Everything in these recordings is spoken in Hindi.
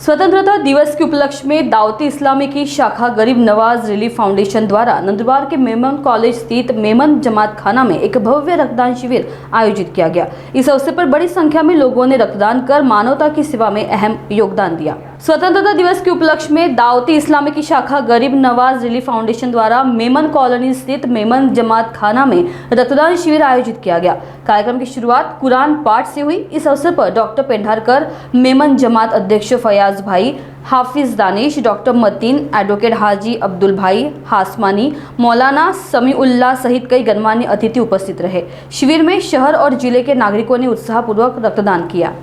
स्वतंत्रता दिवस के उपलक्ष्य में दावती इस्लामी की शाखा गरीब नवाज रिलीफ फाउंडेशन द्वारा नंदुरबार के मेमन कॉलेज स्थित मेमन जमात खाना में एक भव्य रक्तदान शिविर आयोजित किया गया। इस अवसर पर बड़ी संख्या में लोगों ने रक्तदान कर मानवता की सेवा में अहम योगदान दिया। स्वतंत्रता दिवस के उपलक्ष्य में दावती इस्लामी की शाखा गरीब नवाज रिलीफ फाउंडेशन द्वारा मेमन कॉलोनी स्थित मेमन जमात खाना में रक्तदान शिविर आयोजित किया गया। कार्यक्रम की शुरुआत कुरान पाठ से हुई। इस अवसर पर डॉक्टर पेंढारकर, मेमन जमात अध्यक्ष फयाज भाई, हाफिज दानिश, डॉक्टर मतीन, एडवोकेट हाजी अब्दुल भाई हासमानी, मौलाना समीउल्लाह सहित कई गणमान्य अतिथि उपस्थित रहे। शिविर में शहर और जिले के नागरिकों ने उत्साहपूर्वक रक्तदान किया।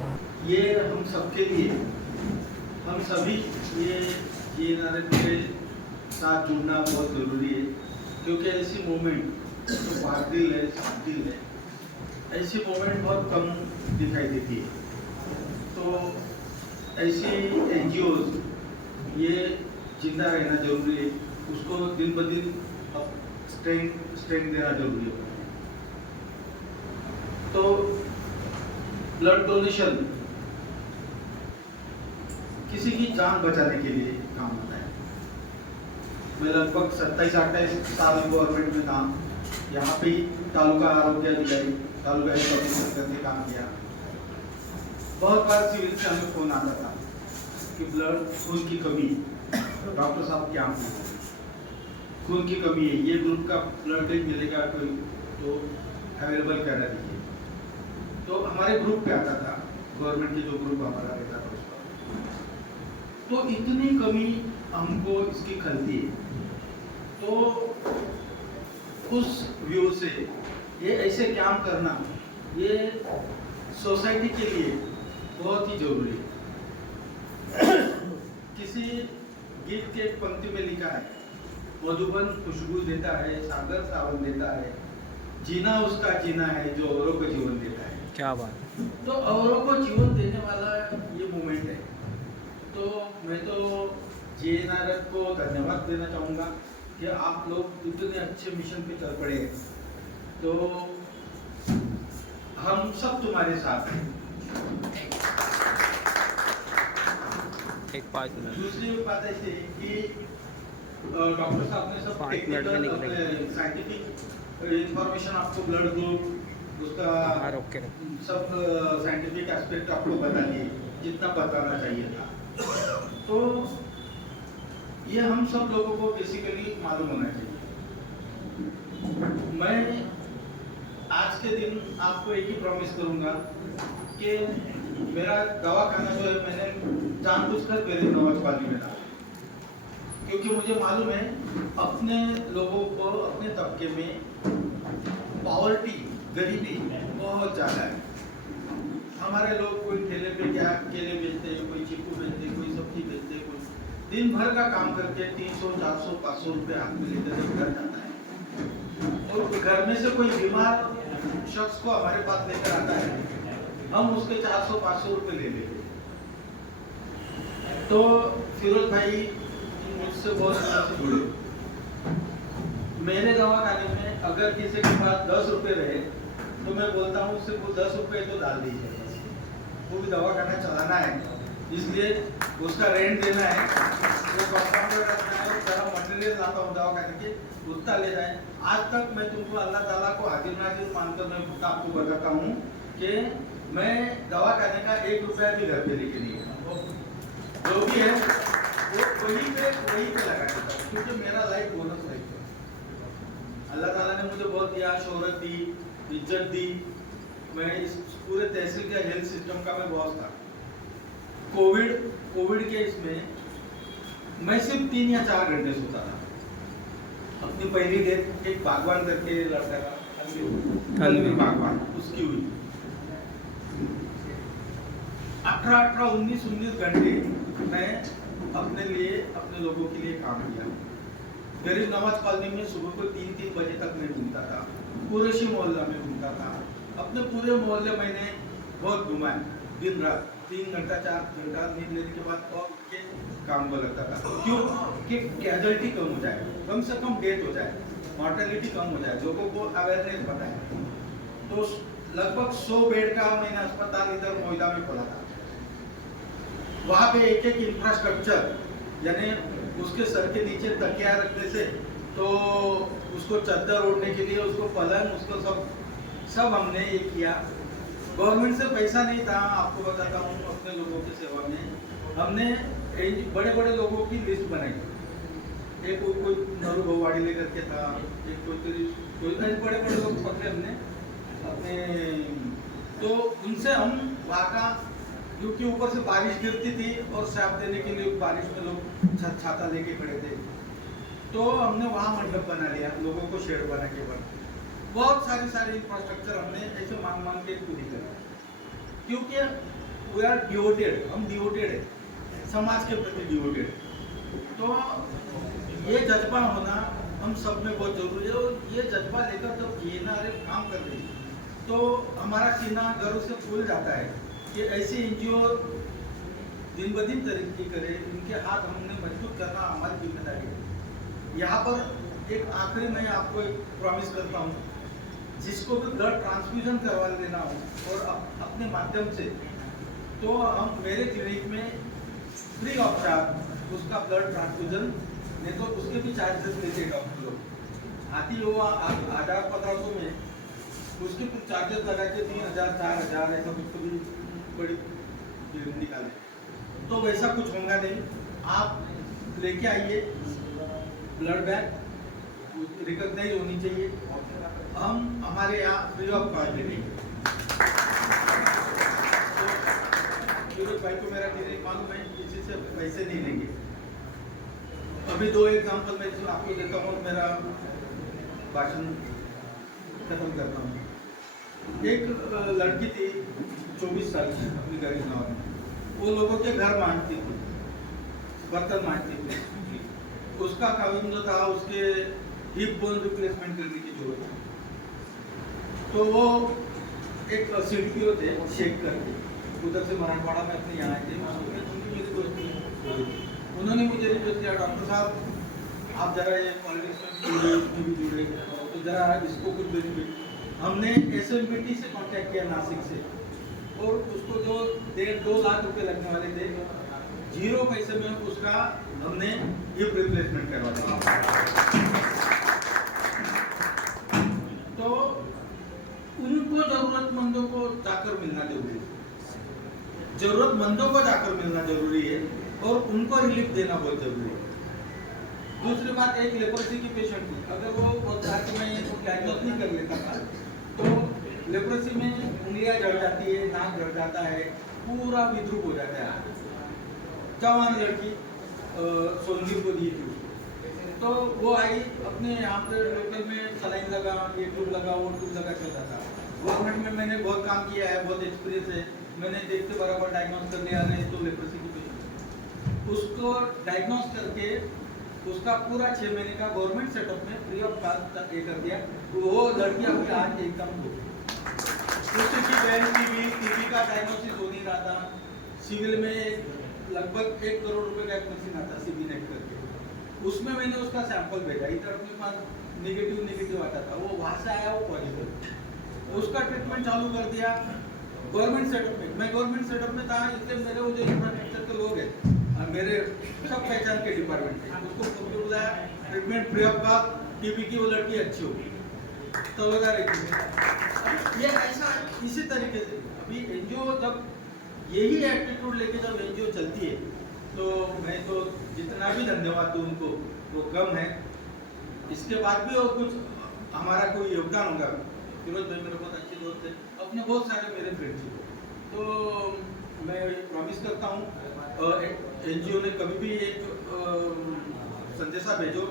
ये हम सबके लिए, हम सभी ये नारे के साथ जुड़ना बहुत ज़रूरी है, क्योंकि ऐसी मूवमेंट तो बातिल है, शांतिल है, ऐसी मूवमेंट बहुत कम दिखाई देती है। तो ऐसी NGOs ये जिंदा रहना जरूरी है, उसको दिन ब दिन स्ट्रेंथ देना जरूरी है। तो ब्लड डोनेशन किसी की जान बचाने के लिए काम होता है। मैं लगभग 27-28 साल गवर्नमेंट में था। यहाँ पे तालुका आरोग्य अधिकारी, तालुका हेल्थ ऑफिसर से काम किया। बहुत बार सिविल से हमें फोन आता था कि ब्लड खून की कमी, डॉक्टर साहब क्या खून की कमी है, ये ग्रुप का ब्लड नहीं मिलेगा कोई तो अवेलेबल करा दीजिए। तो हमारे ग्रुप पे आता था, गवर्नमेंट के जो ग्रुप हमारा रहता था उसका। तो इतनी कमी हमको इसकी खलती है। तो उस व्यू से ये ऐसे काम करना, ये सोसाइटी के लिए बहुत ही जरूरी है। किसी गीत के पंक्ति में लिखा है, मधुबन खुशबू देता है, सागर सावन देता है, जीना उसका जीना है जो औरों को जीवन देता है। क्या बात। तो औरों को जीवन देने वाला ये मूवमेंट है। तो मैं तो JNRF को धन्यवाद देना चाहूँगा कि आप लोग इतने अच्छे मिशन पे चल पड़े हैं। तो हम सब तुम्हारे साथ हैं। दूसरी बात ऐसी है कि डॉक्टर साहब ने सब टेक्निकल साइंटिफिक इंफॉर्मेशन आपको, ब्लड ग्रुप उसका सब साइंटिफिक एस्पेक्ट आपको बता दिए जितना बताना चाहिए था। तो ये हम सब लोगों को बेसिकली मालूम होना चाहिए। मैं आज के दिन आपको एक ही प्रॉमिस करूंगा कि मेरा दवाखाना जो है मैंने जानबूझकर गरीब नवाज कॉलोनी में डाला, क्योंकि मुझे मालूम है अपने लोगों को, अपने तबके में पॉवर्टी, गरीबी बहुत ज़्यादा है। हमारे लोग कोई ठेले पे क्या केले बेचते हैं, कोई चीकू बेचते हैं, कोई सब्जी बेचते हैं, कोई दिन भर का काम करके 300, 400, 500 रुपये हाथ में लेकर घर जाता है। और घर में से कोई बीमार शख्स को हमारे पास लेकर आता है, हम उसके 400-500 रुपये ले लेते। तो फिरोज भाई मुझसे बहुत जुड़े। मेरे दवाखाने में अगर किसी के पास 10 रुपये रहे तो मैं बोलता हूँ उससे वो 10 रुपये तो डाल दीजिए, वो भी दवाखाना चलाना है, इसलिए उसका रेंट देना है, वो कंपाउंडर रखना है, सारा मटेरियल लाता हूँ दवाखाने के, उतना ले जाए। आज तक मैं तुमको अल्लाह ताला को हाजिर नाजिर मानकर मैं आपको बताता हूँ कि मैं दवाखाने का 1 रुपया भी घर पे लेके नहीं गया। जो भी है वो वहीं पे लगा देता हूँ, क्योंकि मेरा लाइफ बोनस लाइफ है। अल्लाह ताला ने मुझे बहुत दिया, शोहरत दी, इज्जत दी। मैं इस पूरे तहसील के हेल्थ सिस्टम का मैं बॉस था। कोविड के इसमें मैं सिर्फ 3 या 4 घंटे सोता था। अपनी पहली डेट एक बागवान करके लड़का का बागवान उसकी हुई। 18-19 घंटे मैं अपने लिए, अपने लोगों के लिए काम किया। गरीब नवाज कॉलोनी में सुबह को 3-3 बजे तक मैं घूमता था, कुरैशी मोहल्ला में घूमता था। अपने पूरे मोहल्ले मैंने बहुत घुमा, दिन रात 3 घंटा 4 घंटा नींद लेने के बाद और के काम को लगता था। क्यों कि कैजुअलिटी कम हो जाए, कम से कम डेथ हो जाए, मॉर्टेलिटी कम हो जाए, लोगों को अवेयरनेस बताए। तो लगभग 100 बेड का मैंने अस्पताल इधर मोइला में खोला था। वहाँ पे एक एक इंफ्रास्ट्रक्चर, यानी उसके सर के नीचे तकिया रखने से तो उसको चादर ओढ़ने के लिए उसको पलंग, उसको सब हमने ये किया। गवर्नमेंट से पैसा नहीं था, आपको बताता हूँ, अपने लोगों की सेवा में हमने बड़े बड़े लोगों की लिस्ट बनाई। एक कोई नरू भवाड़ी लेकर के था, एक कोई बड़े बड़े लोग पकड़े हमने अपने, तो उनसे हम वहाँ का, क्योंकि ऊपर से बारिश गिरती थी और साफ देने के लिए बारिश में लोग छाता लेके खड़े थे, तो हमने वहाँ मंडप बना लिया, लोगों को शेड बना के बाद बहुत सारी इंफ्रास्ट्रक्चर हमने ऐसे मांग के पूरी करा, क्योंकि वी आर डिवोटेड, हम डिवोटेड है, समाज के प्रति डिवोटेड। तो ये जज्बा होना हम सब में बहुत जरूरी है, और ये जज्बा लेकर जब ये ना अरे काम कर रही है तो हमारा सीना गर्व से फूल जाता है कि ऐसी एनजीओ दिन ब दिन तरक्की करे, इनके हाथ हमने मजबूत करना हमारी जिम्मेदारी है। यहाँ पर एक आखिरी मैं आपको एक प्रॉमिस करता हूँ, जिसको भी ब्लड ट्रांसफ्यूजन करवा देना हो और अपने माध्यम से, तो हम मेरे क्लिनिक में फ्री ऑफ चार्ज उसका ब्लड ट्रांसफ्यूजन, नहीं तो उसके भी चार्जेस लेते हैं डॉक्टर लोग। आती हो 1000-1500 में, उसके कुछ चार्जेस लगा के 3000-4000 ऐसा कुछ भी बड़ी निकाले, तो वैसा कुछ होगा नहीं। आप लेके आइए ब्लड बैंक, रिकॉग्नाइज होनी चाहिए, हम हमारे यहाँ फ्री ऑफ कॉस्ट देंगे। भाई को मेरा क्लिनिक मालूम है, किसी से पैसे नहीं लेंगे। अभी 2 एग्जाम्पल मैं आपको देता हूँ, मेरा भाषण खत्म करता हूँ। एक लड़की थी 24 साल की, अपनी गरीब गाँव में, वो लोगों के घर मांगती थी, बर्तन मांगती थी। उसका काम जो था, उसके हिप बोन रिप्लेसमेंट करने की जरूरत थी। तो वो एक सीडीपीओ थे शेख करके, उधर से मराठवाड़ा में अपने यहाँ आए थे, मेरी दोस्ती, उन्होंने मुझे रिक्वेस्ट किया, डॉक्टर साहब आप जरा ये पॉलिटिक्स में भी जुड़े, तो जरा इसको कुछ बेनिफिट। हमने SMBT से कांटेक्ट किया नासिक से, और उसको जो 1.5-2 लाख रुपए लगने वाले थे, 0 पैसे में उसका हमने हिप रिप्लेसमेंट करवा दिया। तो उनको जरूरतमंदों को जाकर मिलना जरूरी है, जरूरतमंदों को जाकर मिलना जरूरी है, और उनको रिलीफ देना बहुत जरूरी है। दूसरी बात, एक लेप्रोसी की पेशेंट थी, अगर वो बहुत में डायग्नोस नहीं कर लेता था, तो लेप्रोसी में उंगलियां जड़ जाती है, नाक जड़ जाता है, पूरा विद्रूप हो जाता है। जवान लड़की सोनगी को दी थी, तो वो आई अपने यहाँ पे लोकल में सलाइन लगा, ये ट्यूब लगा, वो ट्यूब लगा, चलता था। गवर्नमेंट में मैंने बहुत काम किया है, बहुत एक्सपीरियंस है, मैंने देखते बराबर डायग्नोस कर लिया है, तो लेप्रोसी की पेशेंट, उसको डायग्नोस करके उसका पूरा 6 महीने का गवर्नमेंट सेटअप में फ्री ऑफ कॉस्ट ये कर दिया। वो लड़की अभी आज एकदम उसकी बहन टीबी का डायग्नोसिस हो नहीं रहा था, सिविल में लगभग 1 करोड़ रुपए का एक मशीन आता सीबी नेट करके, उसमें मैंने उसका सैंपल भेजा, इधर अपने पास नेगेटिव आता था, वो वहाँ से आया, वो पॉजिटिव, उसका ट्रीटमेंट चालू कर दिया गवर्नमेंट सेटअप में। मैं गवर्नमेंट सेटअप में था, इसलिए मेरे वो जो इंफ्रास्ट्रक्चर के लोग हैं, मेरे सब पहचान के डिपार्टमेंट है, उसको बुलाया, treatment free of cost, TB की वो लड़की अच्छी होगी, तो लगा रही। ये ऐसा इसी तरीके से अभी एनजीओ जब यही एटीट्यूड लेके जब एनजीओ चलती है, तो मैं तो जितना भी धन्यवाद दूँ उनको वो कम है। इसके बाद भी और कुछ हमारा कोई योगदान होगा। फिरोज भाई मेरे बहुत अच्छे दोस्त है, अपने बहुत सारे मेरे फ्रेंड्स हैं, तो मैं प्रॉमिस करता हूँ एनजीओ ने कभी भी एक संदेशा भेजो